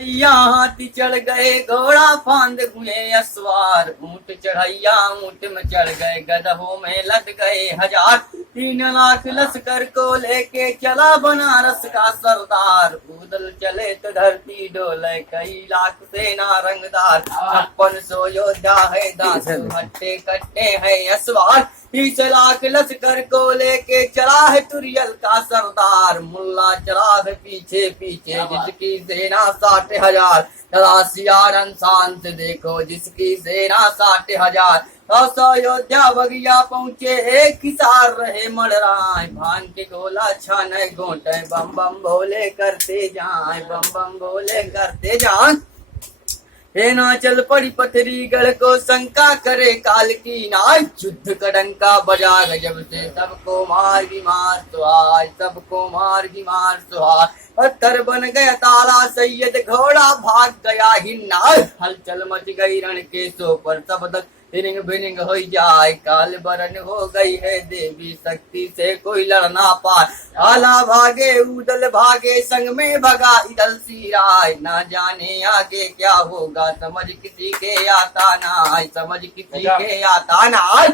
हाथी चढ़ गए घोड़ा फांद हुए असवार, ऊंट चढ़ैया ऊंट में चढ़ गए गधों में लद गए हजार। 3 लाख लश्कर को लेके चला बनारस का सरदार, उदल चले तो धरती डोले कई लाख सेना रंगदार। 5600 योद्धा है दांत हट्टे कट्टे है असवार, 30 लाख लश्कर को लेके चला है तुरियल का सरदार। मुल्ला चला है पीछे पीछे जिसकी सेना 60,000, सियारन शांत देखो जिसकी सेना 60,000। 100 योद्धा बगिया पहुंचे एक हिसार रहे मड़राए, भान के गोला छाने गोटे बम बम भोले करते जाए, बम बम भोले करते जाए। सेना चल पड़ी पथरी गढ़ को शंका करे काल की नाय, युद्ध कड़ंका बजा गजब से सबको मार बीमार सुहाय, सबको मार बीमार सुहाय। पत्थर बन गया ताला सैयद घोड़ा भाग गया हिन्नार, हलचल मच गई रण के सो पर सब हिरिंग भिरिंग हो जाए। काल बरन हो गई है देवी शक्ति से कोई लड़ ना पाए, आला भागे उदल भागे संग में भगा इदल सिराय। ना जाने आगे क्या होगा समझ किसी के आता ना, समझ किसी के आता ना।